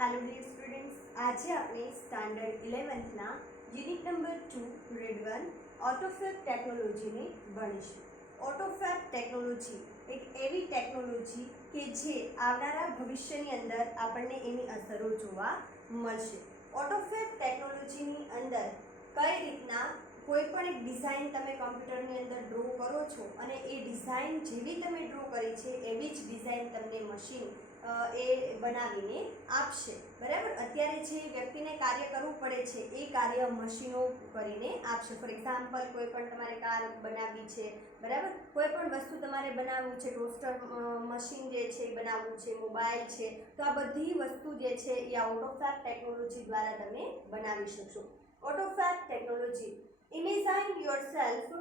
Hello dear students, आज આપણે standard 11th ના યુનિટ નંબર 2 ગ્રેડ 1 ઓટોફેબ ટેકનોલોજીને ભણીશું. ઓટોફેબ ટેકનોલોજી એક એવી ટેકનોલોજી કે જે આવનારા ભવિષ્યની અંદર આપણને એની અસરો જોવા મળશે. ઓટોફેબ ટેકનોલોજીની અંદર કઈ રીતના કોઈ પણ એક ડિઝાઇન તમે કમ્પ્યુટરની અંદર ડ્રો કરો છો અને એ ડિઝાઇન જેવી તમે ડ્રો કરી છે એવી જ ડિઝાઇન તમને મશીન એ બનાવીને આપશે. બરાબર, અત્યારે જે વ્યક્તિને કાર્ય કરવું પડે છે એ કાર્ય મશીનો કરીને આપશે. ફોર એક્ઝામ્પલ, કોઈ પણ તમારે કાર બનાવવી છે, બરાબર, કોઈ પણ વસ્તુ તમારે બનાવવું છે, ટોસ્ટર મશીન જે છે એ બનાવવું છે, મોબાઈલ છે, તો આ બધી વસ્તુ જે છે એ આ ઓટોફેબ ટેકનોલોજી દ્વારા તમે બનાવી શકશો. Autofab technology, imagine yourself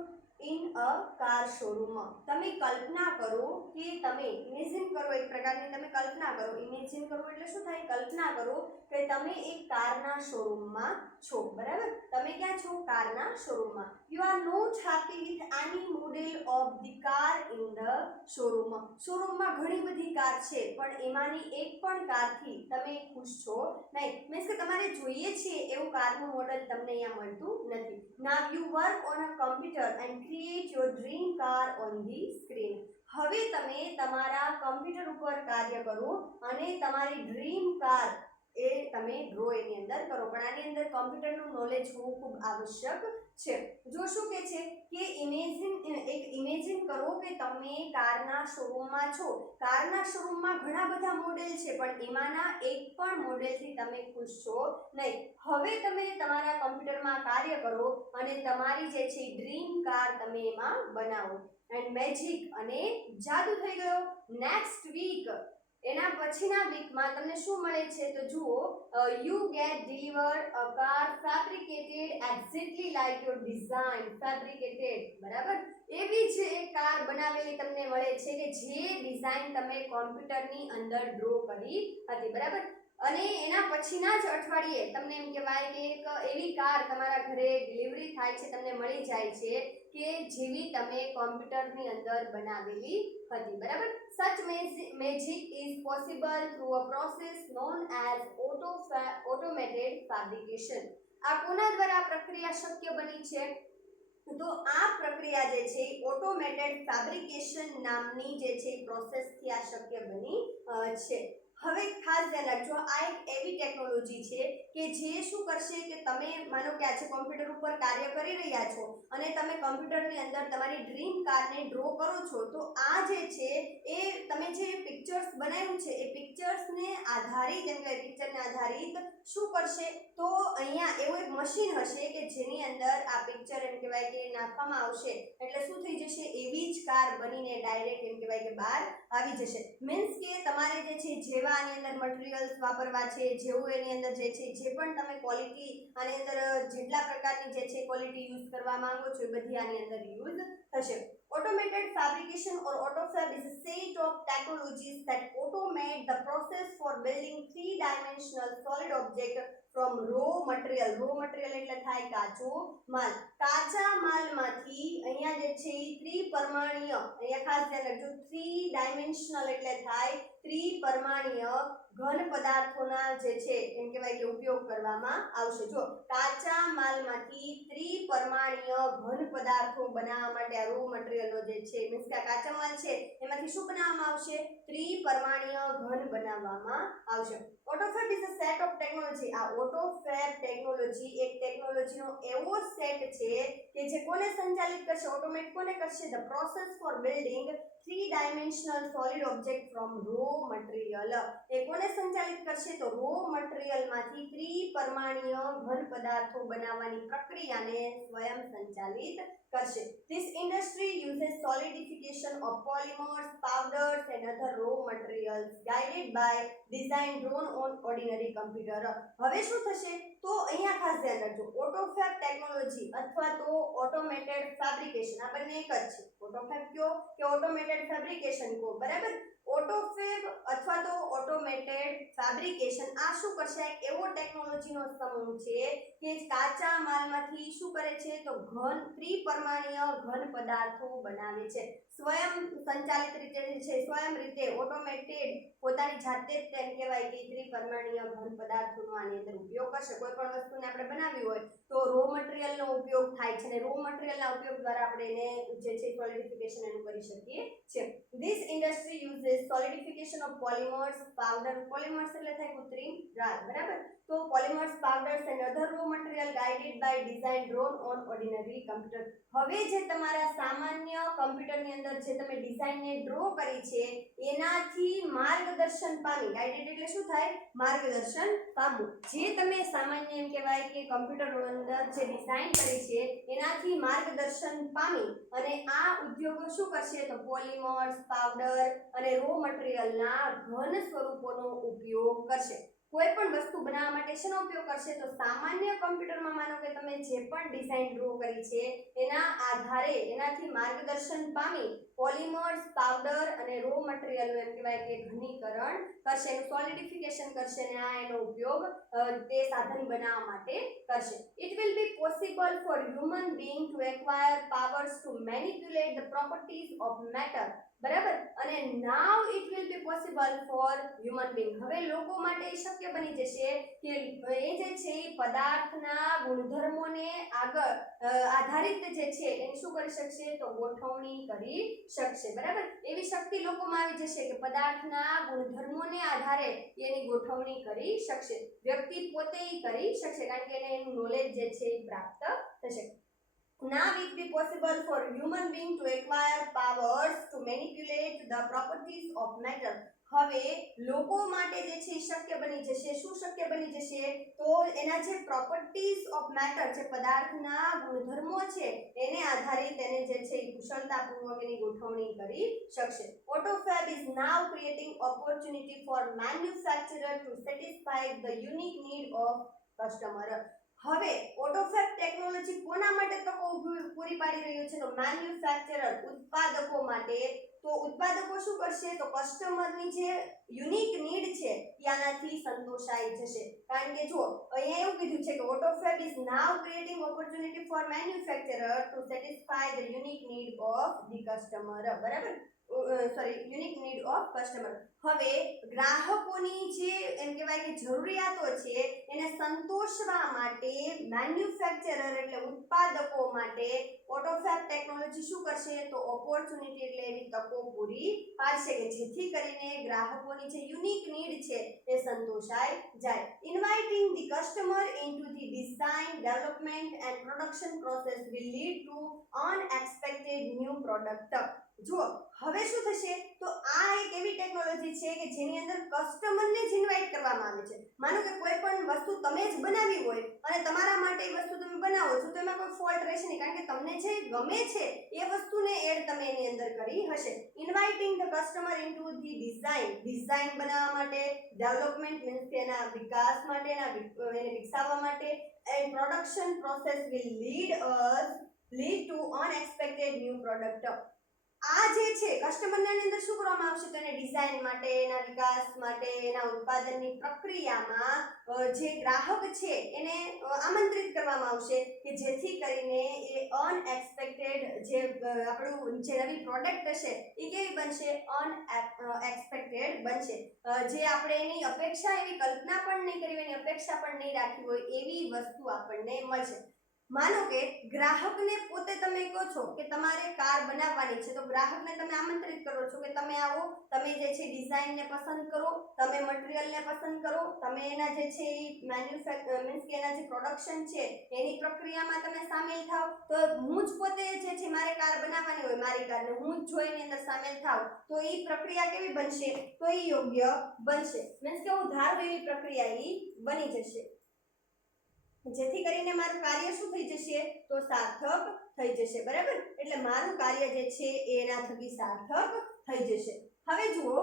in a car showroom. તમે કલ્પના કરો કે તમે ઇમેજિન કરો, એક પ્રકારની તમે કલ્પના કરો. ઇમેજિન કરવું એટલે શું થાય? કલ્પના કરો કે તમે એક કારના શોરૂમમાં છો. બરાબર, તમે ક્યાં છો? કારના શોરૂમમાં. You are not happy with any model of the car in the showroom. શોરૂમમાં ઘણી બધી કાર છે પણ એમાંની એક પણ કારથી તમે ખુશ છો નહીં. મીન્સ કે તમારે જોઈએ છે એવું કારનું મોડેલ તમને અહીંયા મળતું નથી. Now you work on a computer and create your dream car on the screen. હવે તમે તમારા કમ્પ્યુટર ઉપર કાર્ય કરો અને તમારી ડ્રીમ કાર એ તમે ડ્રો એની અંદર કરો. પણ આની અંદર કમ્પ્યુટરનું નોલેજ હોવું ખૂબ આવશ્યક છે. જો શું કે છે કે ઇમેજિન કરો કે તમે કારના શોરૂમમાં છો. કારના શોરૂમમાં ઘણા બધા મોડેલ છે પણ એમાંના એક પણ મોડેલથી તમે ખુશ છો નહીં. હવે તમે તમારા કમ્પ્યુટરમાં કાર્ય કરો અને તમારી જે છે ડ્રીમ કાર તમે એમાં બનાવો. એન્ડ મેજિક, અને જાદુ થઈ ગયો. નેક્સ્ટ વીક, એના પછીના વીકમાં તમને શું મળે છે? તો જુઓ, you get delivered a car fabricated exactly like your design. Fabricated, બરાબર, એવી જ એક કાર બનાવેલી તમને મળે છે કે જે ડિઝાઇન તમે કોમ્પ્યુટરની અંદર ડ્રો કરી હતી. બરાબર, અને એના પછીના જ અઠવાડિયે તમને એમ કહેવાય કે એક એવી કાર તમારા ઘરે ડિલિવરી થાય છે, તમને મળી જાય છે કે જેવી તમે કોમ્પ્યુટરની અંદર બનાવેલી હતી. બરાબર, such magic is possible through a process known as automated fabrication. આ કોના દ્વારા પ્રક્રિયા શક્ય બની છે? તો આ પ્રક્રિયા જે છે ઓટોમેટેડ ફેબ્રિકેશન નામની જે છે પ્રોસેસથી આ શક્ય બની છે. હવે ખાસ ધ્યાન રાખજો, આ એક એવી ટેકનોલોજી છે કે જે શું કરશે કે તમે માનો કે આજે કોમ્પ્યુટર ઉપર કાર્ય કરી રહ્યા છો અને તમે કમ્પ્યુટરની અંદર તમારી ડ્રીમ કારને ડ્રો કરો છો, તો આ જે છે એ તમે જે પિક્ચર્સ બનાવ્યું છે એ પિક્ચર્સને આધારિત, એમ કે પિક્ચરને આધારિત શું કરશે? તો અહીંયા એવું એક મશીન હશે કે જેની અંદર આ પિક્ચર એમ કહેવાય કે નાખવામાં આવશે એટલે શું થઈ જશે? એવી જ કાર બનીને ડાયરેક્ટ એમ કહેવાય કે બહાર આવી જશે. મીન્સ કે તમારે જે છે જેવા આની અંદર મટીરિયલ્સ વાપરવા છે, જેવું એની અંદર જે છે જે પણ તમે ક્વોલિટી આની અંદર જેટલા પ્રકારની જે છે ક્વોલિટી યુઝ કરવા માંગો છો એ બધી આની અંદર યુઝ થશે. Automated fabrication or AutoFab is a set of technologies that automate the process for building three-dimensional solid object from raw material. raw material એટલે થાય કાચો માલ. કાચા માલમાંથી અહીંયા જે છે ત્રિપરિમાણીય, અહીંયા ખાસ ધ્યાન રાખજો, થ્રી ડાયમેન્શનલ એટલે થાય ત્રિપરિમાણીય ઘન પદાર્થોના જે છે એમ કહેવાય કે ઉપયોગ કરવામાં આવશે. જો કાચા માલમાંથી ત્રિપરિમાણીય ઘન પદાર્થો બનાવવા માટે રો મટીરીયલનો જે છે મીન્સ કે કાચા માલ છે એમાંથી શું બનાવવામાં આવશે? ત્રિપરિમાણીય ઘન બનાવવામાં આવશે. Autofab is a set of technology. આ ઓટોફેબ ટેકનોલોજી એક ટેકનોલોજીનો એવો સેટ છે કે જે કોને સંચાલિત કરશે? ઓટોમેટ કોને કરશે? The process four building three-dimensional solid object from raw material. એ કોને સંચાલિત કરશે? તો રો મટીરીયલમાંથી ત્રિપરિમાણીય ઘન પદાર્થો બનાવવાની પ્રક્રિયાને સ્વયં સંચાલિત કરશે. This industry uses solidification of polymers, powders and other raw materials guided by design drawn on ordinary computer. હવે શું થશે તો અહીંયા ખાસ ધ્યાન રાખજો, ઓટોફેબ ટેકનોલોજી અથવા તો ઓટોમેટેડ ફેબ્રિકેશન આ બંને એક જ છે. ઓટોફેબ કયો કે ઓટોમેટેડ ફેબ્રિકેશન કો, બરાબર. ઓટોફેબ અથવા તો ઓટોમેટેડ ફેબ્રિકેશન આ શું કરશે, એક એવો ટેકનોલોજીનો સમૂહ છે કે કાચા માલમાંથી શું કરે છે તો ત્રિપરિમાણીય ઘન પદાર્થો બનાવે છે. સ્વયં સંચાલિત રીતે છે, સ્વયં રીતે ઓટોમેટેડ પોતાની જાતે જ તેમ કહેવાય કે ત્રિપરિમાણીય ઘન પદાર્થોનો આની અંદર ઉપયોગ કરશે. કોઈ પણ વસ્તુને આપણે બનાવવી હોય તો રો મટીરીયલનો ઉપયોગ થાય છે અને રો મટીરીયલના ઉપયોગ દ્વારા આપણે એને જે છે સોલિડિફિકેશન એનું કરી શકીએ છીએ. This industry uses solidification of polymers, powder. Polymers એટલે થાય કૃત્રિમ રાળ, બરાબર. તો polymers, powders and other raw material guided by design drawn on ordinary computer. હવે જે તમારા સામાન્ય કમ્પ્યુટરની અંદર જે તમે ડિઝાઇનને ડ્રો કરી છે એનાથી માર્ગદર્શન પામી, ગાઈડેડ એટલે શું થાય, માર્ગદર્શન પામવું. જે તમે સામાન્ય એમ કહેવાય કે કમ્પ્યુટર અંદર જે ડિઝાઇન કરી છે એનાથી માર્ગદર્શન પામી અને આ ઉદ્યોગો શું કરશે તો પોલિમર્સ, પાવડર અને રો મટીરીયલના ઘન સ્વરૂપોનો ઉપયોગ કરશે. કોઈ પણ વસ્તુ બનાવવા માટે શેનો ઉપયોગ કરશે તો સામાન્ય કમ્પ્યુટરમાં માનો કે તમે જે પણ ડિઝાઇન ડ્રો કરી છે એના આધારે એનાથી માર્ગદર્શન પામી પોલિમર્સ, પાવડર અને રો મટીરીયલનું એમ કહેવાય કે ઘનીકરણ કરશે, એનું સોલિડિફિકેશન કરશે અને આ એનો ઉપયોગ તે સાધન બનાવવા માટે કરશે. It will be possible for human being to acquire powers to manipulate the properties of matter, બરાબર. અને now it will be possible for human being, હવે લોકો માટે શક્ય બની જશે કે એ જે છે પદાર્થના ગુણધર્મોને આગળ આધારિત જે છે એને શું કરી શકશે તો ગોઠવણી કરી શકશે, બરાબર. એવી શક્તિ લોકોમાં આવી જશે કે પદાર્થના ગુણધર્મોને આધારે એની ગોઠવણી કરી શકશે. વ્યક્તિ પોતે કરી શકશે કારણ કે એને એનું નોલેજ જે છે એ પ્રાપ્ત થશે. Now it be possible for human being to acquire powers to manipulate the properties of matter. હવે લોકો માટે જે છે શક્ય બની જશે, શું શક્ય બની જશે તો એના જે પ્રોપર્ટીઝ ઓફ મેટર છે પદાર્થના ગુણધર્મો છે એને આધારિત એને જે છે કુશળતાપૂર્વક એની ગોઠવણી કરી શકશે. ઓટોફેબ is now creating opportunity for manufacturer to satisfy the unique need of customer. હવે ઓટોફેબ ટેકનોલોજી કોના માટે તકો પૂરી પાડી રહ્યું છે તો મેન્યુફેક્ચરર ઉત્પાદકો માટે. તો ઉત્પાદકો શું કરશે તો કસ્ટમરની જે યુનિક નીડ છે ત્યાંનાથી સંતોષાઈ જશે કારણ કે જો અહીંયા એવું કીધું છે કે autofab is now creating opportunity for manufacturer to satisfy the unique need of the customer, બરાબર. Unique need of customer. હવે ગ્રાહકોની જે એમ કહેવાય કે જરૂરિયાતો છે એને સંતોષવા માટે મેન્યુફેક્ચરર એટલે ઉત્પાદકો માટે ઓટોફેબ ટેકનોલોજી શું કરશે તો ઓપોર્ચ્યુનિટી એટલે એવી તકો પૂરી પાડશે કે જેથી કરીને ગ્રાહકોની જે યુનિક નીડ છે એ સંતોષાઈ જાય. Inviting the customer into the design, development and production process will lead to unexpected new product. જો હવે શું થશે તો આ એક એવી ટેકનોલોજી છે કે જેની અંદર કસ્ટમરને જ ઇન્વાઇટ કરવામાં આવે છે. માનો કે કોઈ પણ વસ્તુ તમે જ બનાવી હોય અને તમારા માટે એ વસ્તુ તમે બનાવો છો તો એમાં કોઈ ફોલ્ટ રહેશે નહીં કારણ કે તમને જે ગમે છે એ વસ્તુને એડ તમે એની અંદર કરી હશે. Inviting the customer into the design બનાવવા માટે, ડેવલપમેન્ટ મીન્સ કે એના વિકાસ માટે, એને વિકસાવવા માટે and production process will lead to unexpected new product. આ જે છે કસ્ટમરના અંદર શું કરવામાં આવશે તો એને ડિઝાઇન માટે, એના વિકાસ માટે, એના ઉત્પાદનની પ્રક્રિયામાં જે ગ્રાહક છે એને આમંત્રિત કરવામાં આવશે કે જેથી કરીને એ અનએક્સપેક્ટેડ જે આપણું જે નવી પ્રોડક્ટ હશે એ કેવી બનશે અનએક્સપેક્ટેડ બનશે. જે આપણે એની અપેક્ષા એવી કલ્પના પણ નહીં કરી હોય, એની અપેક્ષા પણ નહીં રાખી હોય એવી વસ્તુ આપણને મળશે. માનો કે ગ્રાહકને પોતે તમે કહો છો કે તમારે કાર બનાવવાની છે તો ગ્રાહકને તમે આમંત્રિત કરો છો કે તમે આવો, તમે જે છે ડિઝાઇનને પસંદ કરો, તમે મટીરીયલને પસંદ કરો, તમે એના જે છે એ મેન્યુફેક્ચર મીન્સ કે એના જે પ્રોડક્શન છે એની પ્રક્રિયામાં તમે સામેલ થાવ. તો હું જ પોતે જે છે મારે કાર બનાવવાની હોય મારી કારને હું જ જો એની અંદર સામેલ થાવ તો એ પ્રક્રિયા કેવી બનશે તો એ યોગ્ય બનશે. મીન્સ કે હું ધારું એવી પ્રક્રિયા એ બની જશે જેથી કરીને મારું કાર્ય શું થઈ જશે તો સાર્થક થઈ જશે, બરાબર. એટલે મારું કાર્ય જે છે એના થકી સાર્થક થઈ જશે. હવે જુઓ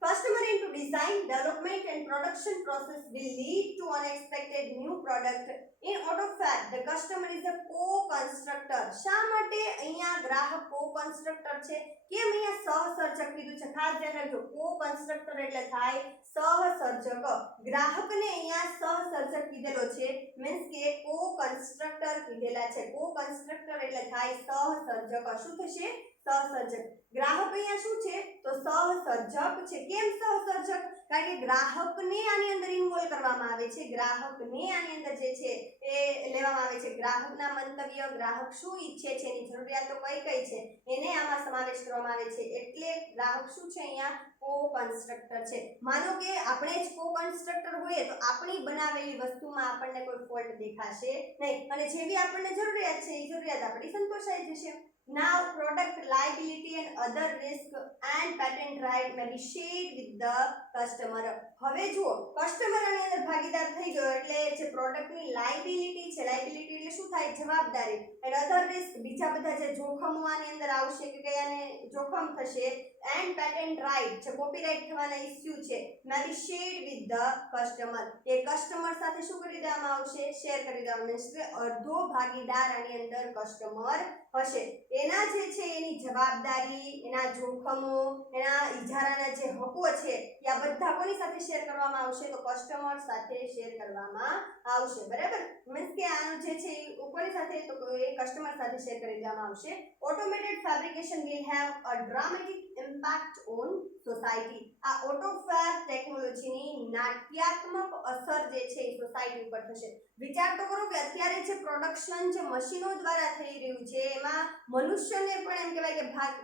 Customer into design, development and production process will lead to unexpected new product. In AutoFab, the customer is a co-constructor. શા માટે અહીંયા ગ્રાહક co-constructor છે? કેમ અહીંયા સહસર્જક કીધું છે? ખાસ ધ્યાન રાખજો, co-constructor એટલે થાય સહસર્જક. ગ્રાહકને અહીંયા સહસર્જક કીધેલો છે, મીન્સ કે co-constructor કીધેલા છે. co-constructor એટલે થાય સહસર્જક. શું થશે? સહસર્જક. ગ્રાહક અહીંયા શું છે? તો સહસર્જક છે. કેમ સહસર્જક? કારણ કે ગ્રાહકને આની અંદર ઇન્વોલ્વ કરવામાં આવે છે. ગ્રાહકને આની અંદર જે છે એ લેવામાં આવે છે. ગ્રાહકના મંતવ્ય, ગ્રાહક શું ઈચ્છે છે, એની જરૂરિયાતો કઈ કઈ છે, એને આમાં સમાવેશ કરવામાં આવે છે. એટલે ગ્રાહક શું છે અહીંયા? કો-કન્સ્ટ્રક્ટર છે. માનો કે આપણે જ કો-કન્સ્ટ્રક્ટર હોઈએ તો આપણી બનાવેલી વસ્તુમાં આપણને કોઈ ફોલ્ટ દેખાશે નહીં, અને જેવી આપણને જરૂરિયાત છે એ જરૂરિયાત આપણી સંતોષાઈ જશે. Now, product liability and other risk and patent right may be shared with the customer. હવે જુઓ, કસ્ટમર આની અંદર ભાગીદાર થઈ ગયો એટલે જે પ્રોડક્ટની લાયબિલિટી છે, લાયબિલિટી એટલે શું થાય? જવાબદારી. એન્ડ અધર રિસ્ક, બીજા બધા જે જોખમો આની અંદર આવશે કે કયાને જોખમ થશે, એન્ડ પેટન્ટ રાઇટ છે, કોપીરાઇટ થવાના ઇસ્યુ છે, may be shared with the customer. એ કસ્ટમર સાથે શું કરી દેવામાં આવશે? શેર કરી દેવામાં. મીન્સ કે અડધો ભાગીદાર આની અંદર કસ્ટમર હશે. એના જે છે એની જવાબદારી, એના જોખમો, એના ઇજારાના જે હકો છે એ આ બધા કોની સાથે શેર કરવામાં આવશે? તો કસ્ટમર સાથે શેર કરવામાં આવશે. બરાબર? મીન્સ કે આનું જે છે એ કોની સાથે? તો એ કસ્ટમર સાથે શેર કરી દેવામાં આવશે. Automated fabrication will have uh dramatic impact on society. આ ઓટોફેબ ટેકનોલોજીની નાટ્યાત્મક અસર જે છે એ સોસાયટી ઉપર થશે. વિચાર તો કરો કે અત્યારે જે પ્રોડક્શન જે મશીનો દ્વારા થઈ રહ્યું છે એમાં મનુષ્યને પણ એમ કહેવાય કે ભાગ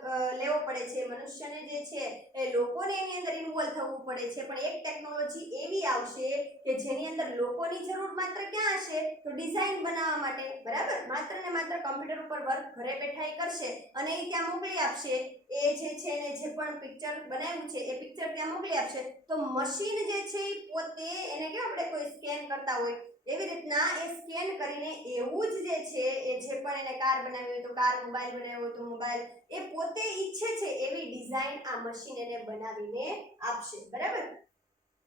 લેવો પડે છે. મનુષ્યને જે છે એ લોકોને એની અંદર ઇન્વોલ્વ થવું પડે છે. પણ એક ટેકનોલોજી એવી આવશે કે જેની અંદર લોકોની જરૂર માત્ર ક્યાં હશે? તો ડિઝાઇન બનાવવા માટે. બરાબર? માત્ર ને માત્ર કમ્પ્યુટર ઉપર વર્ક ઘરે બેઠા કરશે અને એ ત્યાં મોકલી આપશે. એ જે છે ને જે પણ પિક્ચર બનાવ્યું છે એ પિક્ચર ત્યાં મોકલી આપશે. તો મશીન જે છે એ પોતે એને કેમ આપણે કોઈ સ્કેન કરતા હોય એવી રીતના એ સ્કેન કરીને એવું જ જે છે એ જે પણ એને કાર બનાવી હોય તો કાર, મોબાઈલ બનાવ્યો હોય તો મોબાઈલ, એ પોતે ઈચ્છે છે એવી ડિઝાઇન આ મશીન એને બનાવીને આપશે. બરાબર?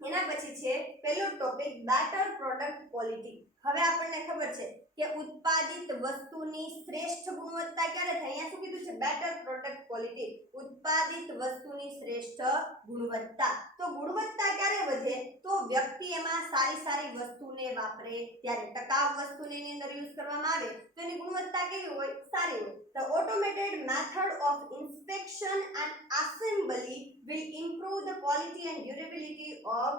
એના પછી છે પહેલો ટોપિક, બેટર પ્રોડક્ટ ક્વોલિટી. હવે આપણને ખબર છે કે ઉત્પાદિત વસ્તુની શ્રેષ્ઠ ગુણવત્તા ક્યારે થાય? અહીંયા શું કીધું છે? Better product quality. ઉત્પાદિત વસ્તુની શ્રેષ્ઠ ગુણવત્તા. તો ગુણવત્તા ક્યારે વધે? તો વ્યક્તિ એમાં સારી સારી વસ્તુને વાપરે ત્યારે. ટકાઉ વસ્તુને એની અંદર યુઝ કરવામાં આવે તો એની ગુણવત્તા કેવી હોય? સારી હોય. The automated method of inspection and assembly will improve the quality and durability of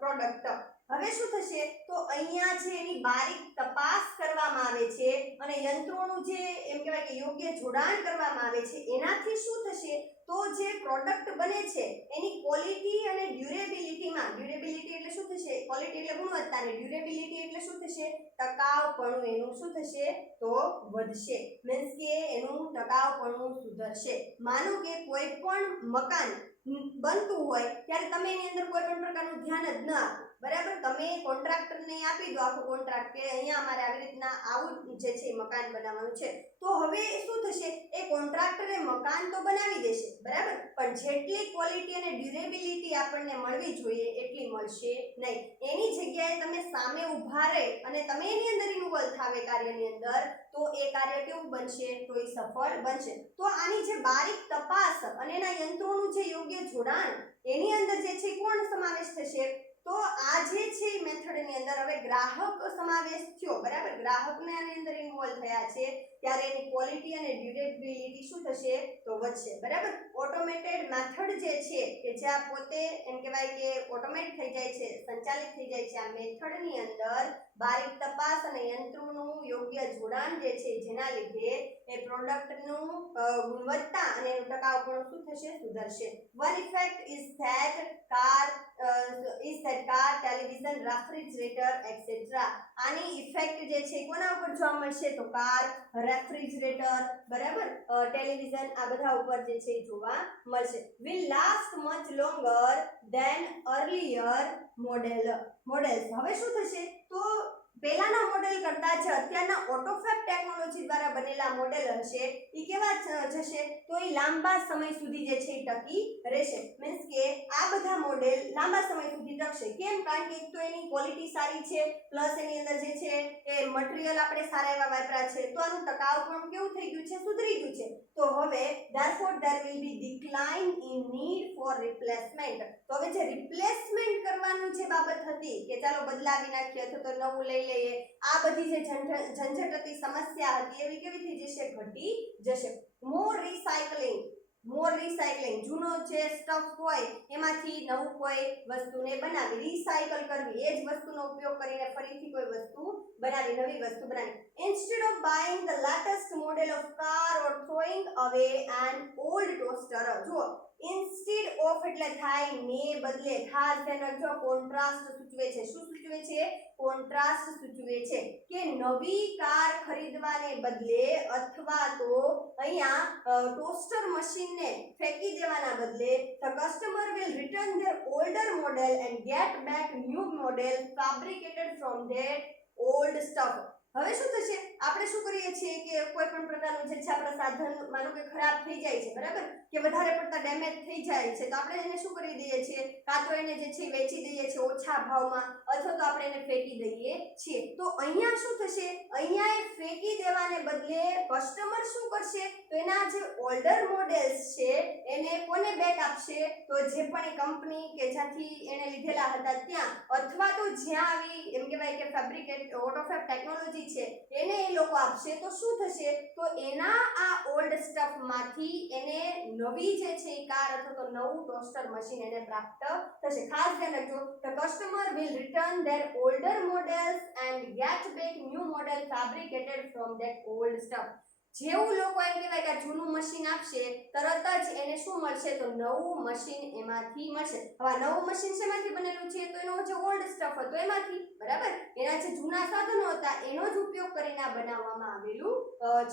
product. હવે શું થશે? તો અહીંયા જે એની બારીક તપાસ કરવામાં આવે છે અને યંત્રોનું જે એમ કહેવાય કે યોગ્ય જોડાણ કરવામાં આવે છે એનાથી શું થશે? તો જે પ્રોડક્ટ બને છે એની ક્વોલિટી અને ડ્યુરેબિલિટીમાં, ડ્યુરેબિલિટી એટલે શું થશે? ક્વોલિટી એટલે ગુણવત્તા, અને ડ્યુરેબિલિટી એટલે શું થશે? ટકાઉપણું એનું શું થશે? તો વધશે. મીન્સ કે એનું ટકાઉપણું સુધરશે. માનો કે કોઈ પણ મકાન બનતું હોય ત્યારે તમે એની અંદર કોઈ પણ પ્રકારનું ધ્યાન જ ન આપો. બરાબર? તમે કોન્ટ્રાક્ટરને આપી દો આખો કોન્ટ્રાક્ટ કે અહીંયા અમારે આવી રીતના આવું જે છે મકાન બનાવવાનું છે, તો હવે શું થશે? એ કોન્ટ્રાક્ટરે મકાન તો બનાવી દેશે. બરાબર? પણ જેટલી ક્વોલિટી અને ડ્યુરેબિલિટી આપણને મળવી જોઈએ એટલી મળશે નહીં. એની જગ્યાએ તમે સામે ઊભા રહે અને તમે એની અંદર ઇન્વોલ્વ થાવે કાર્યની અંદર, તો એ કાર્ય કેવું બનશે? તો એ સફળ બનશે. તો આની જે બારીક તપાસ અને એના યંત્રોનું જે યોગ્ય જોડાણ એની અંદર જે છે કોણ સમાવેશ થશે? તો આ જે છે મેથડની અંદર હવે ગ્રાહક સમાવેશ થયો. બરાબર? ગ્રાહકને આની અંદર ઇન્વોલ્વ થયા છે ત્યારે એની ક્વોલિટી અને ડ્યુરેબિલિટી શું થશે? તો વધશે. બરાબર? ઓટોમેટેડ મેથડ જે છે કે જ્યાં પોતે એમ કહેવાય કે ઓટોમેટ થઈ જાય છે, સંચાલિત થઈ જાય છે, આ મેથડની અંદર બારીક તપાસ અને યંત્રોનું યોગ્ય જોડાણ જે છે જેના લીધે એ પ્રોડક્ટનું ગુણવત્તા અને એનું ટકાઉપણું શું થશે? સુધરશે. One effect is that car, television, refrigerator et cetera. આની ઇફેક્ટ જે છે કોના ઉપર જોવા મળશે? તો કાર, રેફ્રિજરેટર, બરાબર, ટેલિવિઝન, આ બધા ઉપર જે છે જોવા મળશે. will last much longer than earlier models. હવે શું થશે? તો પહેલાના મોડેલ કરતાં જે અત્યારના ઓટોફેબ ટેકનોલોજી દ્વારા બનેલા મોડેલ હશે એ કેવા જશે તો એ લાંબા સમય સુધી જે છે એ ટકી રહેશે. મીન્સ કે આ બધા મોડેલ લાંબા સમય સુધી ટકશે. કેમ? કારણ કે એક તો એની ક્વોલિટી સારી છે, પ્લસ એની અંદર જે છે એ મટીરીયલ આપણે સારા એવા વાપર્યા છે, તો આનું ટકાઉપણું કેવું થઈ ગયું છે? સુધરી ગયું છે. તો હવે therefore there will be decline in need for replacement. તો હવે જે રિપ્લેસમેન્ટ કરવાનું જે બાબત હતી કે ચાલો બદલાવી નાખીએ અથવા તો નવું લઈ લઈએ, આ બધી જે ઝંઝટ હતી, સમસ્યા હતી, એવી કેવી થઈ જશે? ઘટી જશે. મોર રિસાયકલિંગ, જૂનો જે સ્ટફ હોય એમાંથી નવું કોઈ વસ્તુને બનાવી, રિસાયકલ કરવી, એ જ વસ્તુનો ઉપયોગ કરીને ફરીથી કોઈ વસ્તુ બનાવી, નવી વસ્તુ બનાવી. Instead of buying the latest model of car or throwing away an old toaster, જો instead of એટલે થાય ને બદલે, ખાસ ધ્યાન રાખજો, કોન્ટ્રાસ્ટ સૂચવે છે. શું સૂચવે છે? કોન્ટ્રાસ્ટ સૂચવે છે કે નવી કાર ખરીદવાને બદલે અથવા તો અહીંયા ટોસ્ટર મશીનને ફેંકી દેવાના બદલે the customer will return their older model and get back new model fabricated from that old stuff. હવે શું થશે? આપણે શું કરીએ છીએ કે કોઈ પણ પ્રકારનું જે છે આપણા સાધન માનો કે ખરાબ થઈ જાય છે, બરાબર, કે વધારે પડતા ડેમેજ થઈ જાય છે, તો આપણે એને શું કરી દઈએ છીએ? કાં તો એને જે છે વેચી દઈએ છીએ ઓછા ભાવમાં, અથવા તો આપણે એને ફેંકી દઈએ છીએ. તો અહીંયા શું થશે? અહીંયા એ ફેંકી દેવાને બદલે કસ્ટમર શું કરશે? તો એના જે ઓલ્ડર મોડેલ્સ છે એને કોને બેક આપશે? તો જે પણ એ કંપની કે જ્યાંથી એને લીધેલા હતા ત્યાં, અથવા તો જ્યાં આવી એમ કહેવાય કે ફેબ્રિકેટ ઓટોફેબ ટેકનોલોજી છે એને એ લોકો આપશે. તો શું થશે? તો એના આ ઓલ્ડ સ્ટફમાંથી એને નવી જે છે એ કાર અથવા તો નવું ટોસ્ટર મશીન એને પ્રાપ્ત થશે. ખાસ ધ્યાન રાખજો, the customer will return their older models and get back new model fabricated from that old stuff. જેવું લોકો એમ કહેવાય કે જૂનું મશીન આપશે, તરત જ એને શું મળશે? તો નવું મશીન એમાંથી મળશે. હવે નવું મશીન શેમાંથી બનેલું છે? તો એનો જે ઓલ્ડ સ્ટફ હતો એમાંથી, બરાબર, એના જે જૂના સાધનો હતા એનો જ ઉપયોગ કરીને આ બનાવવામાં આવેલું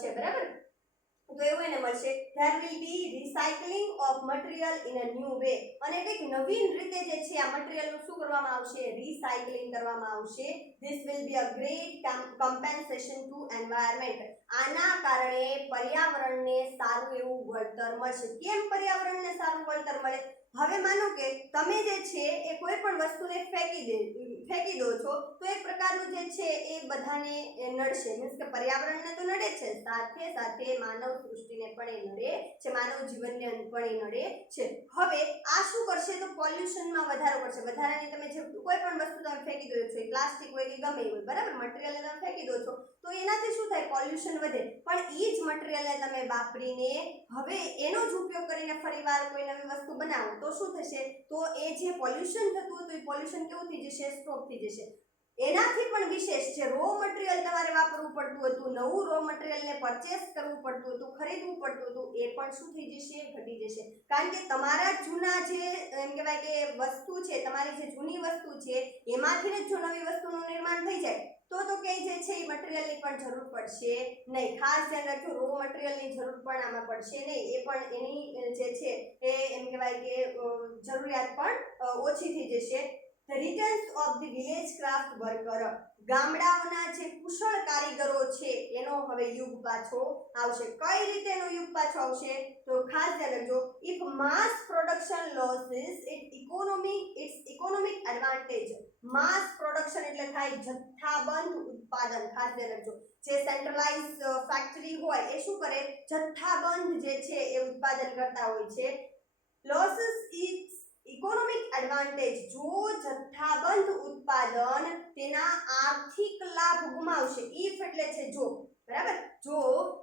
છે, બરાબર. તો એવું એને મળશે. there will be recycling of material in a new way. અને કંઈક નવીન રીતે જે છે આ મટીરીયલનું શું કરવામાં આવશે? રિસાયકલિંગ કરવામાં આવશે. this will be a great compensation to environment. આના કારણે પર્યાવરણને સારું એવું વળતર મળશે. કેમ પર્યાવરણને સારું વળતર મળે? હવે માનો કે તમે જે છે એ કોઈ પણ વસ્તુને ફેંકી દો છો, તો એક પ્રકારનું જે છે એ બધાને નડશે. મીન્સ કે પર્યાવરણને તો નડે છે, સાથે સાથે માનવ સૃષ્ટિને પણ એ નડે છે, માનવ જીવનને પણ એ નડે છે. હવે આ શું કરશે? તો પોલ્યુશનમાં વધારો કરશે. વધારાની તમે જે કોઈ પણ વસ્તુ તમે ફેંકી દો છો, પ્લાસ્ટિક હોય કે ગમે હોય, બરાબર, મટીરીયલ તમે ફેંકી દો છો, તો એનાથી શું થાય? પોલ્યુશન વધે. પણ એ જ મટીરીયલને તમે વાપરીને હવે એનો જ ઉપયોગ કરીને ફરીવાર કોઈ નવી વસ્તુ બનાવો, તો શું થશે? તો એ જે પોલ્યુશન થતું હતું એ પોલ્યુશન કેવું થઈ જશે? સ્ટોપ થઈ જશે. એનાથી પણ વિશેષ જે રો મટીરીયલ તમારે વાપરવું પડતું હતું, નવું રો મટીરીયલને પરચેસ કરવું પડતું હતું, ખરીદવું પડતું હતું, એ પણ શું થઈ જશે? ઘટી જશે. કારણ કે તમારા જૂના જે એમ કહેવાય કે વસ્તુ છે, તમારી જે જૂની વસ્તુ છે એમાંથી જ જો નવી વસ્તુનું નિર્માણ થઈ જાય તો કે જે છે એ મટીરીયલની પણ જરૂર પડશે નહીં. ખાસ ધ્યાન રાખજો, રો મટીરીયલની જરૂર પણ આમાં પડશે નહીં. એ પણ એની જે છે એ એમ કહેવાય કે જરૂરિયાત પણ ઓછી થઈ જશે. The returns of the village craft worker. ગામડાઓના જે કુશળ કારીગરો છે એનો હવે યુગ પાછો આવશે. કઈ રીતે એનો યુગ પાછો આવશે? તો ખાસ ધ્યાન રાખજો, if mass production loses its economic advantage. Mass production એટલે થાય જથ્થાબંધ ઉત્પાદન. ખાસ ધ્યાન રાખજો, જે સેન્ટ્રલાઇઝ ફેક્ટરી હોય એ શું કરે? જથ્થાબંધ જે છે એ ઉત્પાદન કરતા હોય છે. losses its economic advantage. જો જથ્થાબંધ ઉત્પાદન તેના આર્થિક લાભ ગુમાવશે. if એટલે છે જો, બરાબર, જો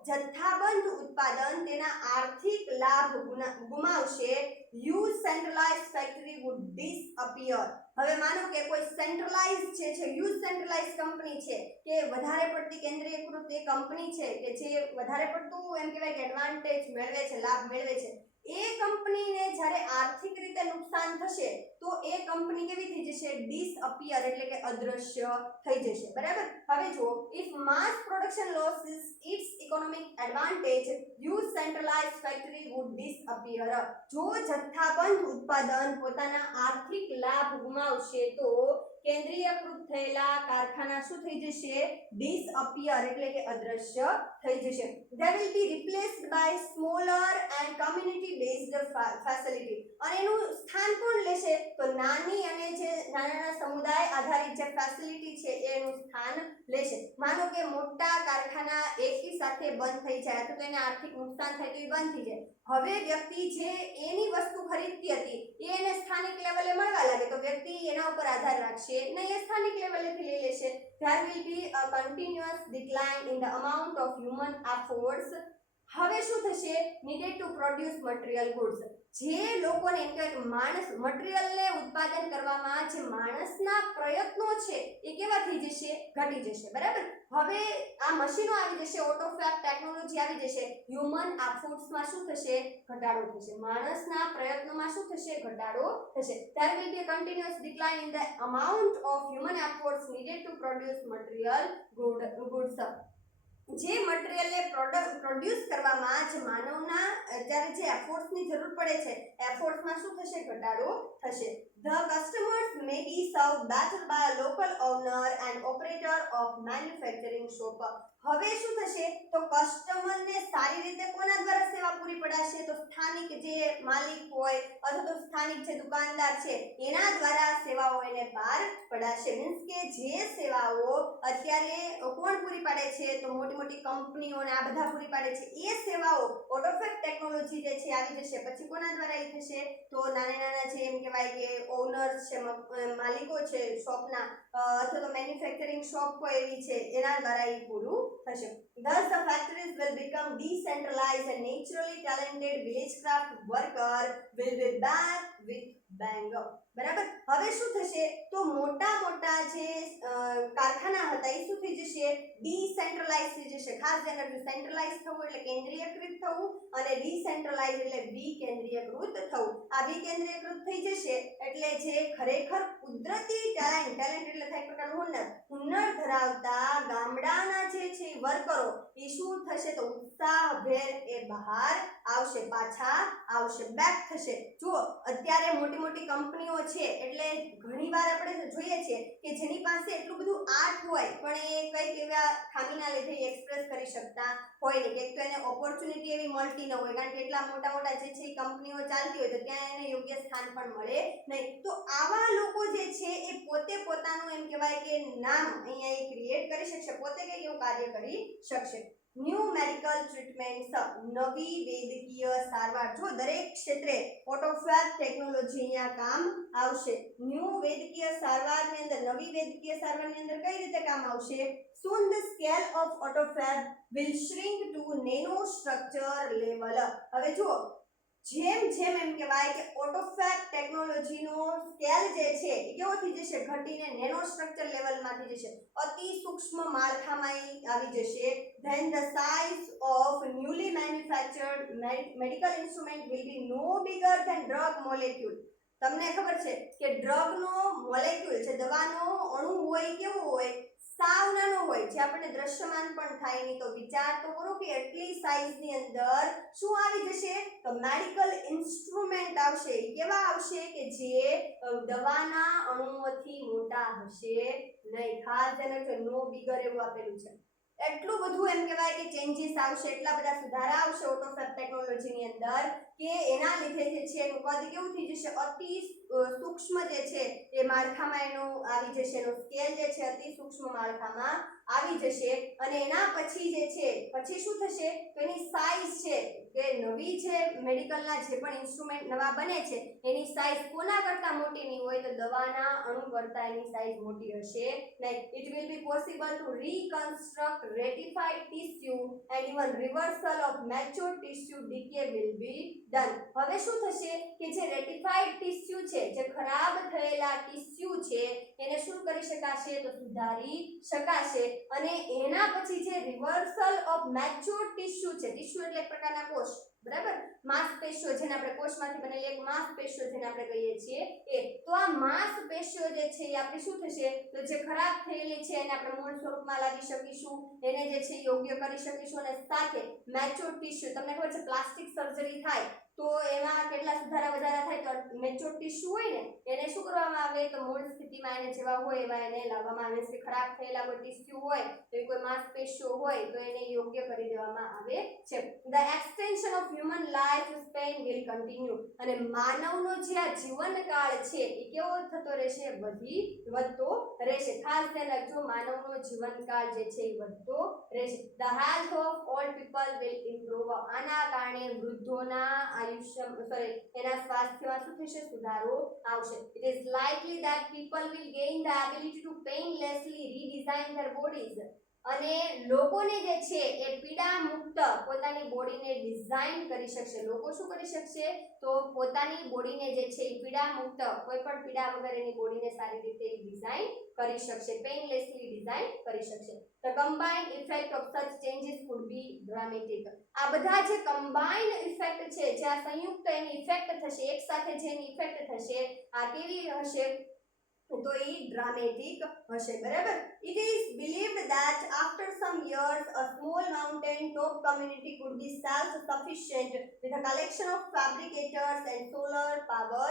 જથ્થાબંધ ઉત્પાદન તેના આર્થિક લાભ ગુમાવશે, huge centralized factory would disappear. હવે માનો કે કોઈ સેન્ટ્રલાઇઝ છે huge centralized કંપની છે કે વધારે પડતી કેન્દ્રીયકૃત એ કંપની છે કે જે વધારે પડતું એમ કહેવાય કે એડવાન્ટેજ મેળવે છે, લાભ મેળવે છે, એ કંપનીને જ્યારે આર્થિક રીતે નુકસાન થશે તો એ કંપની કેવી થઈ જશે? ડિસઅપિયર એટલે કે અદ્રશ્ય થઈ જશે, બરાબર. હવે જો, if mass production loses its economic advantage, huge centralized factory would disappear. જો જથ્થાબંધ ઉત્પાદન પોતાના આર્થિક લાભ ગુમાવશે તો કેન્દ્રીયકૃત થયેલા કારખાના શું થઈ જશે? ડિસઅપિયર એટલે કે અદ્રશ્ય થઈ જશે. They will be replaced by smaller and community based facility. અને એનું સ્થાન કોણ લેશે? તો નાની અને જે નાના સમુદાય આધારિત જે ફેસિલિટી છે એનું સ્થાન લેશે. માનો કે મોટા કારખાના એકી સાથે બંધ થઈ જાય તો એને આર્થિક નુકસાન થાય તો એ બંધ થઈ જાય. હવે વ્યક્તિ જે એની વસ્તુ ખરીદતી હતી એને સ્થાનિક લેવલે મળવા લાગે તો વ્યક્તિ એના ઉપર આધાર રાખશે નહીં, એ સ્થાનિક લેવલેથી લઈ લેશે. There will be a continuous decline in the amount of human efforts. હવે શું થશે? needed to produce material goods. જે લોકોને એમ કહેવાય માણસ મટીરીયલને ઉત્પાદન કરવામાં જે માણસના પ્રયત્નો છે એ કેવા થઈ જશે? ઘટી જશે. બરાબર. હવે આ મશીનો આવી જશે, ઓટોફેબ ટેકનોલોજી આવી જશે, હ્યુમન એફર્ટ્સમાં શું થશે? ઘટાડો થશે. માણસના પ્રયત્નોમાં શું થશે? ઘટાડો થશે. There will be a continuous decline in the amount of human efforts needed to produce material goods. જે મટીરીયલને પ્રોડ્યુસ કરવામાં જે માનવના અત્યારે જે એફર્ટ્સની જરૂર પડે છે એફર્ટ્સમાં શું થશે? ઘટાડો થશે. The customers may be served better by a local owner and operator of manufacturing shop. હવે શું થશે? તો કસ્ટમરને સારી રીતે કોના દ્વારા સેવા પૂરી પડાશે? તો સ્થાનિક જે માલિક હોય અથવા તો સ્થાનિક જે દુકાનદાર છે એના દ્વારા સેવાઓ એને પાર પડાશે. મીન્સ કે જે સેવાઓ અત્યારે કોણ પૂરી પાડે છે? તો મોટી મોટી કંપનીઓ ને આ બધા પૂરી પાડે છે એ સેવાઓ ઓટોફેબ ટેકનોલોજી જે છે આવી જશે. પછી કોના દ્વારા એ થશે? તો નાના જે એમ કહેવાય કે ઓનર્સ છે, માલિકો છે શોપના અથવા તો મેન્યુફેક્ચરિંગ શોપ કોઈ એવી છે એના દ્વારા એ પૂરું થશે. Thus the factories will become decentralized and naturally talented villagecraft worker will be back with bang. બરાબર. હવે શું થશે? તો મોટા મોટા જે કારખાના હતા એ શું થઈ જશે? ડિસેન્ટ્રલાઇઝ થઈ જશે. ખાસ ધ્યાન રાખજો, સેન્ટ્રલાઇઝ થવું એટલે કેન્દ્રીયકૃત થવું અને ડિસેન્ટ્રલાઇઝ એટલે વિકેન્દ્રીયકૃત થવું. આ વિકેન્દ્રીયકૃત થઈ જશે એટલે જે ખરેખર કુદરતી ટેલેન્ટ એટલે થાય પ્રકારનું હુનર ધરાવતા ગામડાના જે છે વર્કરો એ શું થશે? તો ઉત્સાહભેર એ બહાર આવશે, પાછા આવશે, બેક થશે. જો અત્યારે મોટી મોટી કંપનીઓ છે એટલે ઘણીવાર આપણે જોઈએ છીએ કે જેની પાસે એટલું બધું આર્ટ હોય પણ એ કંઈક એવા ખામીના લીધે એક્સપ્રેસ કરી શકતા હોય નહીં. એક તો એને ઓપોર્ચ્યુનિટી એવી મળતી ન હોય કારણ કે એટલા મોટા મોટા જે છે કંપનીઓ ચાલતી હોય તો ત્યાં એને યોગ્ય સ્થાન પણ મળે નહીં. તો આવા લોકો જે છે એ પોતે પોતાનું એમ કહેવાય કે નામ અહીંયા એ ક્રિએટ કરી શકશે, પોતે કંઈક એવું કાર્ય કરી શકશે. ન્યૂ મેડિકલ ટ્રીટમેન્ટ્સ, નવી વૈદ્યકીય સારવાર. જો દરેક ક્ષેત્રે ઓટોફેબ ટેકનોલોજી અહીંયા કામ આવશે. ન્યૂ વૈદ્યકીય સારવારની અંદર, નવી વૈદ્યકીય સારવારની અંદર કઈ રીતે કામ આવશે? Soon the scale of autophagy will shrink to nano structure level. હવે જો જેમ જેમ એમ કહેવાય કે ઓટોફેબ ટેકનોલોજીનો સ્કેલ જે છે એ કેવો થઈ જશે? ઘટીને નેનો સ્ટ્રક્ચર લેવલમાં થઈ જશે, અતિ સૂક્ષ્મ માળખામાં આવી જશે. Then the size of newly manufactured medical instrument will be no bigger than drug molecule. તમને ખબર છે કે ડ્રગનો મોલેક્યુલ છે, દવાનો અણુ હોય કેવો હોય? સાવ નાનો હોય, જે આપણને દ્રશ્યમાન પણ થાય નહીં. તો વિચાર તો કરો કે એટલી સાઈઝની અંદર શું આવી જશે? તો મેડિકલ ઇન્સ્ટ્રુમેન્ટ આવશે. કેવા આવશે? કે જે દવાના અણુઓથી મોટા હશે નહીં. ખાસ ધ્યાન રાખજો, નો બિગર એવું આપેલું છે. એટલું બધું એમ કહેવાય કે ચેન્જીસ આવશે, એટલા બધા સુધારા આવશે ઓટોફેબ ટેકનોલોજીની અંદર કે એના લીધે જે છે એનું કદ કેવું થઈ જશે? અતિ સૂક્ષ્મ જે છે એ માળખામાં એનું આવી જશે. એનો સ્કેલ જે છે અતિ સૂક્ષ્મ માળખામાં આવી જશે. અને એના પછી જે છે પછી શું થશે? તો એની સાઈઝ છે કે નવી જે મેડિકલના જે પણ ઇન્સ્ટ્રુમેન્ટ નવા બને છે એની સાઈઝ કોના કરતાં મોટી નહીં હોય? તો દવાના અણુ કરતાં એની સાઈઝ મોટી હશે નહીં. It will be possible to reconstruct rectified tissue and even reversal of mature tissue decay will be done. હવે શું થશે કે જે રેટિફાઈડ ટિશ્યુ છે, જે ખરાબ થયેલા ટિશ્યુ છે એને શું કરી શકાશે? તો સુધારી શકાશે. અને એના પછી જે રિવર્સલ ઓફ મેચ્યોર ટિશ્યુ છે, ટિશ્યુ એટલે એક પ્રકારના કોષ, બરાબર, માંસપેશીઓ જેને આપણે કોષમાંથી બનેલી એક માંસપેશીઓ જેને આપણે કહીએ છીએ એ. તો આ માંસપેશીઓ જે છે એ આપણી શું થશે? તો જે ખરાબ થયેલી છે એને આપણે મૂળ સ્વરૂપમાં લાવી શકીશું, એને જે છે યોગ્ય કરી શકીશું. અને સાથે મેચ્યોર ટિશ્યુ, તમને ખબર છે પ્લાસ્ટિક સર્જરી થાય તો એમાં કેટલા સુધારા વધારા થાય તો મેચ્યોર ટિશ્યુ હોય ને એને શું કરવામાં આવે તો મૂળ સ્થિતિમાં એને જેવા હોય એવા એને લાવવામાં આવે છે. ખરાબ થયેલા કોઈ ટિશ્યુ હોય તો કોઈ માંસપેશીઓ હોય તો એને યોગ્ય કરી દેવામાં આવે છે. The extension of human life span will continue અને માનવનો જે આ જીવનકાળ છે એ કેવો થતો રહેશે વધતો રહેશે. ખાસ ધ્યાન રાખજો માનવનો જીવનકાળ જે છે એ વધતો રહેશે. The health of old people will improve આના કારણે વૃદ્ધોના આયુષ્ય એના સ્વાસ્થ્યમાં શું થશે સુધારો આવશે. It is likely that people will gain the ability to painlessly redesign their bodies અને લોકોને જે છે એ પીડા મુક્ત પોતાની બોડીને ડિઝાઇન કરી શકશે. લોકો શું કરી શકશે તો પોતાની બોડીને જે છે એ પીડા મુક્ત કોઈ પણ પીડા વગર એની બોડીને સારી રીતે ડિઝાઇન કરી શકશે, પેઇનલેસલી ડિઝાઇન કરી શકશે. The combined effect of such changes could be dramatic. આ બધા જે કમ્બાઇન્ડ ઇફેક્ટ છે જે આ સંયુક્ત એની ઇફેક્ટ થશે એક સાથે જે એની ઇફેક્ટ થશે આ કેવી હશે તો એ ડ્રામેટિક હશે. બરાબર. It is believed that after some years a small mountain top community could be self-sufficient with a collection of fabricators and solar power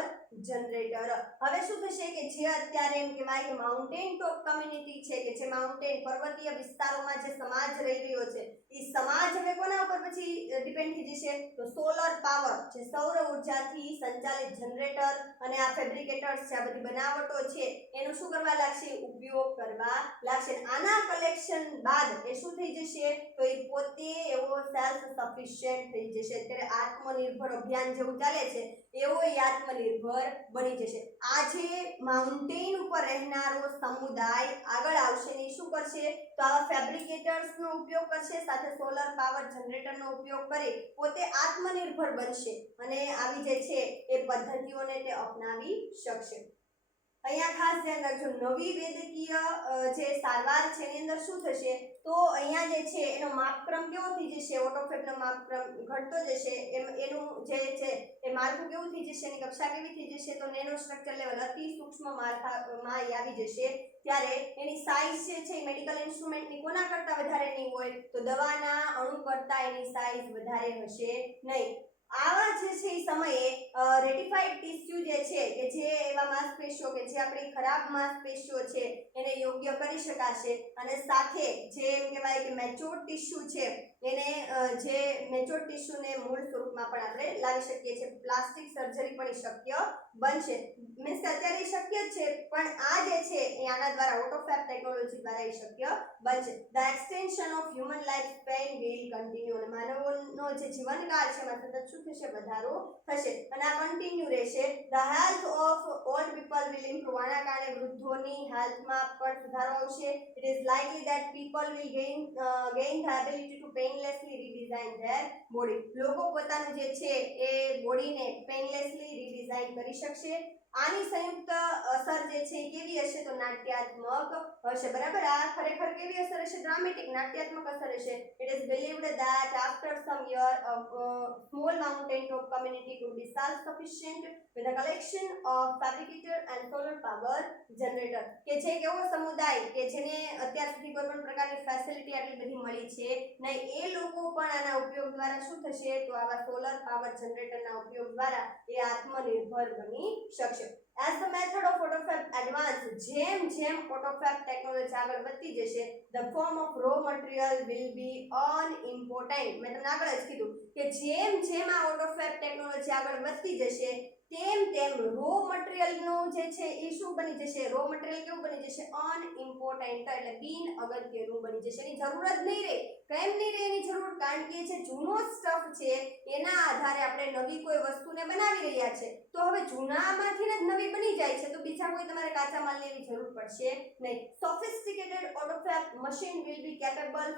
generator. હવે શું થશે કે જે અત્યારે એમ કહેવાય કે માઉન્ટેન ટોપ કમ્યુનિટી છે કે જે માઉન્ટેન પર્વતીય વિસ્તારોમાં જે સમાજ રહી રહ્યો છે એ સમાજ હવે કોના ઉપર પછી ડિપેન્ડ થઈ જશે તો સોલર પાવર જે સૌર ઉર્જાથી સંચાલિત જનરેટર અને આ ફેબ્રિકેટર્સ છે આ બધી બનાવટો છે એનો શું કરવા લાગશે ઉપયોગ કરવા લાગશે. આના કલેક્શન બાદ એ શું થઈ જશે તો એ પોતે એવો સેલ્ફ સફિશિયન્ટ થઈ જશે. અત્યારે આત્મનિર્ભર અભિયાન જેવું ચાલે છે એવો એ આત્મનિર્ભર બની જશે. આ જે માઉન્ટેન ઉપર રહેનારો સમુદાય આગળ આવશે ને શું કરશે તો આવા ફેબ્રિકેટર્સનો ઉપયોગ કરશે સાથે સોલર પાવર જનરેટરનો ઉપયોગ કરી પોતે આત્મનિર્ભર બનશે અને આવી જે છે એ પદ્ધતિઓને તે અપનાવી શકશે. અહીંયા ખાસ ધ્યાન રાખજો નવી વૈદ્યકીય જે સારવાર છે એની અંદર શું થશે તો અહીંયા જે છે એનો માપક્રમ કેવો થઈ જશે ઓટોફેટનો માપક્રમ ઘટતો જશે એનું જે છે એ માળખું કેવું થઈ જશે એની કક્ષા કેવી થઈ જશે તો નેનો સ્ટ્રક્ચર લેવલ અતિ સૂક્ષ્મ માળખામાં આવી જશે. ત્યારે એની સાઇઝ જે છે મેડિકલ ઇન્સ્ટ્રુમેન્ટની કોના કરતાં વધારે નહીં હોય તો દવાના અણુ કરતાં એની સાઇઝ વધારે હશે નહીં. આવા જે છે એ સમયે રેટિફાઈડ ટિશ્યુ જે છે કે જે એવા માંસપેશીઓ કે જે આપણી ખરાબ માંસપેશીઓ છે એને યોગ્ય કરી શકાશે અને સાથે જે એમ કહેવાય કે મેચ્યોર ટિશ્યુ છે એને જે મેચ્યોર ટિશ્યુને મૂળ સ્વરૂપમાં પણ આપણે લાવી શકીએ છીએ. પ્લાસ્ટિક સર્જરી પણ શક્ય બનશે. મીન્સ કે અત્યારે શક્ય જ છે પણ આ જે છે એ આના દ્વારા ઓટોફેબ ટેકનોલોજી દ્વારા એ શક્ય બનશે. The extension of human life span will continue અને માનવનો જે જીવનકાળ છે એમાં સતત શું થશે વધારો થશે અને આ કન્ટિન્યુ રહેશે. The health of old people will improve આના કારણે વૃદ્ધોની હેલ્થમાં પણ સુધારો આવશે. It is likely that people will gain the ability to painlessly redesign their body. લોકો પોતાનું જે છે એ બોડીને પેઇનલેસલી રીડિઝાઇન કરી શકશે. આની સંયુક્ત અસર જે છે એ કેવી હશે તો નાટ્યાત્મક હશે. બરાબર. આ ખરેખર કેવી અસર હશે ડ્રામેટિક નાટ્યાત્મક અસર હશે. It is believed that after some year a small mountain top community could be self-sufficient with a collection of fabricator and solar power generator. કે જે કેવો સમુદાય કે જેને અત્યાર સુધી કોઈ પણ પ્રકારની ફેસિલિટી આટલી બધી મળી છે નહીં એ લોકો પણ આના ઉપયોગ દ્વારા શું થશે તો આવા સોલર પાવર જનરેટરના ઉપયોગ દ્વારા એ આત્મનિર્ભર બની શકશે. As the method of AutoFab advance જેમ AutoFab ટેકનોલોજી આગળ વધતી જશે the form of raw material will be unimportant. મેં તમને આગળ જ કીધું કે જેમ આ AutoFab ટેકનોલોજી આગળ વધતી જશે તેમ રો મટીરીયલનો જે છે એ શું બની જશે રો મટીરીયલ કેવું બની જશે અનઇમ્પોર્ટન્ટ એટલે બિન અગત્યનું બની જશે. એની જરૂર જ નહીં રહે. કેમ નહીં રહે એની જરૂર કારણ કે જે જૂનો સ્ટફ છે એના આધારે આપણે નવી કોઈ વસ્તુને બનાવી રહ્યા છે તો હવે જૂનામાંથી જ નવી બની જાય છે તો બીજા કોઈ તમારે કાચા માલની એવી જરૂર પડશે નહીં. Sophisticated AutoFab machine will be capable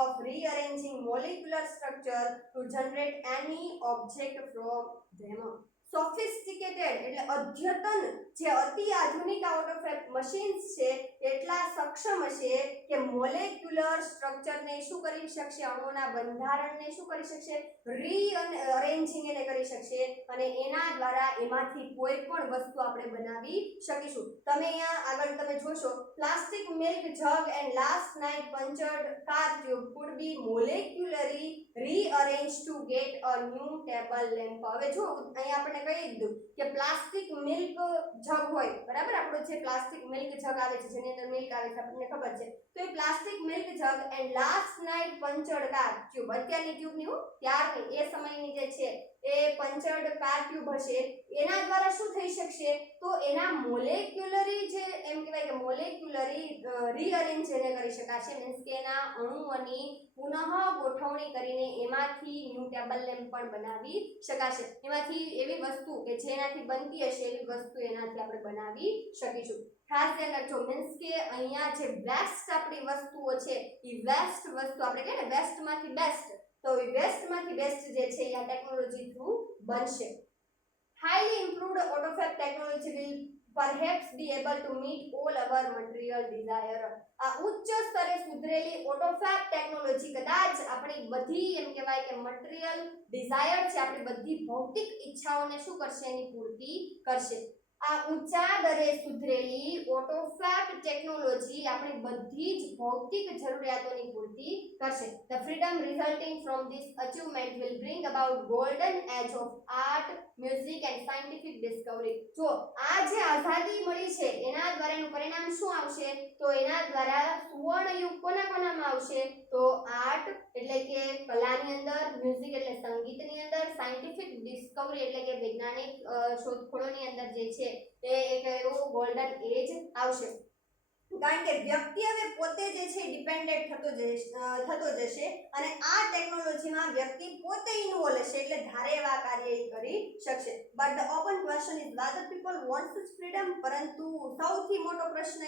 of rearranging molecular structure to generate any object from them. Sophisticated એટલે અદ્યતન જે અતિ આધુનિક ઓટોફેબ મશીન્સ છે એટલા સક્ષમ છે કે મોલેક્યુલર સ્ટ્રક્ચરને શું કરી શકશે, અણુઓના બંધારણને શું કરી શકશે, રીઅરેન્જિંગ એને કરી શકશે અને એના દ્વારા એમાંથી કોઈ પણ વસ્તુ આપણે બનાવી શકીશું. તમે અહીંયા આગળ તમે જોશો plastic milk jug and last night punctured car tube could be molecularly rearranged to get a new table lamp. હવે જો અહીંયા આપણે કહી દીધું કે પ્લાસ્ટિક મિલ્ક જગ હોય, બરાબર, આપણો જે પ્લાસ્ટિક મિલ્ક જગ આવે છે જેની અંદર મિલ્ક આવે છે આપણને ખબર છે, તો એ plastic milk jug and last night punctured car tube, અત્યારની ટ્યુબ ની ત્યારની એ સમયની જે છે એ પંચર્ડ કાર ટ્યુબ હશે, એના દ્વારા શું થઈ શકશે, તો એના મોલેક્યુલરી જે એમ કહેવાય કે મોલેક્યુલરી રીઅરેન્જ એને કરી શકાશે, મીન્સ કે એના અણુઓની પુનઃ ગોઠવણી કરીને એમાંથી ન્યૂ ટેબલ લેમ્પ પણ બનાવી શકાશે. એમાંથી એવી વસ્તુ કે જેનાથી બનતી હશે એવી વસ્તુ એનાથી આપણે બનાવી શકીશું. ખાસ ધ્યાન રાખજો, મીન્સ કે અહીંયા જે બેસ્ટ આપણી વસ્તુઓ છે એ વેસ્ટ વસ્તુ આપણે કહીએ ને વેસ્ટમાંથી બેસ્ટ, તો એ વેસ્ટમાંથી બેસ્ટ જે છે એ આ ટેકનોલોજી થ્રુ બનશે. Highly improved AutoFab technology will perhaps be able to meet all our material desire. આ ઉચ્ચ સ્તરે સુધરેલી AutoFab ટેકનોલોજી કદાચ આપણી બધી એમ કહેવાય કે મટીરીયલ ડિઝાયર છે, આપણી બધી ભૌતિક ઈચ્છાઓને શું કરશે, એની પૂર્તિ કરશે. આ ઊંચા દરે સુધરેલી AutoFab ટેકનોલોજી આપણી બધી જ ભૌતિક જરૂરિયાતોની પૂર્તિ કરશે. The freedom resulting from this achievement will bring about golden age of art, music and scientific discovery. જો આ જે આઝાદી મળી છે એના દ્વારા એનું પરિણામ શું આવશે, તો એના દ્વારા સુવર્ણ યુગ કોનામાં આવશે, તો આર્ટ એટલે કે કલાની અંદર, મ્યુઝિક એટલે સંગીતની અંદર, સાયન્ટિફિક ડિસ્કવરી એટલે કે વૈજ્ઞાનિક શોધખોળોની અંદર જે છે એ એક એવો ગોલ્ડન એજ આવશે. કારણ કે વ્યક્તિ હવે પોતે જે છે ડિપેન્ડન્ટ થતો જશે અને આ ટેકનોલોજીમાં વ્યક્તિ પોતે ઇન્વોલ્વ હશે એટલે ધારે એવા કાર્ય કરી શકશે. But the open question is whether people want such freedom. પરંતુ સૌથી મોટો પ્રશ્ન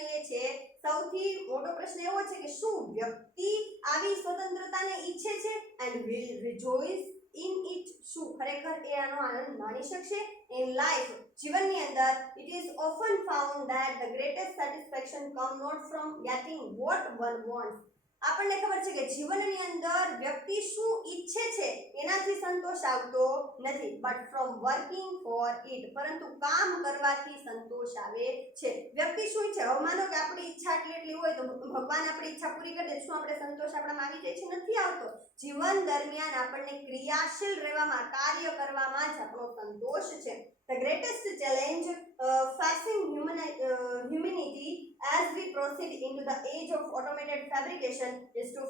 એવો છે કે શું વ્યક્તિ આવી સ્વતંત્રતાને ઈચ્છે છે and will rejoice in it. શું ખરેખર એ આનો આનંદ માણી શકશે? In life, જીવનની અંદર it is often found that the greatest satisfaction come not from getting what one wants. આપણને ખબર છે કે જીવનની અંદર વ્યક્તિ શું ઈચ્છે છે એનાથી સંતોષ આવતો નથી, but from working four it, પરંતુ કામ કરવાથી સંતોષ આવે છે. વ્યક્તિ શું ઈચ્છે, હવે માનો કે આપણી ઈચ્છા એટલી હોય તો ભગવાન આપણી ઈચ્છા પૂરી કરી દે, શું આપણે સંતોષ આપણામાં આવી જાય છે? નથી આવતો. જીવન દરમિયાન આપણને ક્રિયાશીલ રહેવામાં, કાર્ય કરવામાં જ આપણો સંતોષ છે. The greatest challenge facing humanity as we proceed into the age of automated fabrication is to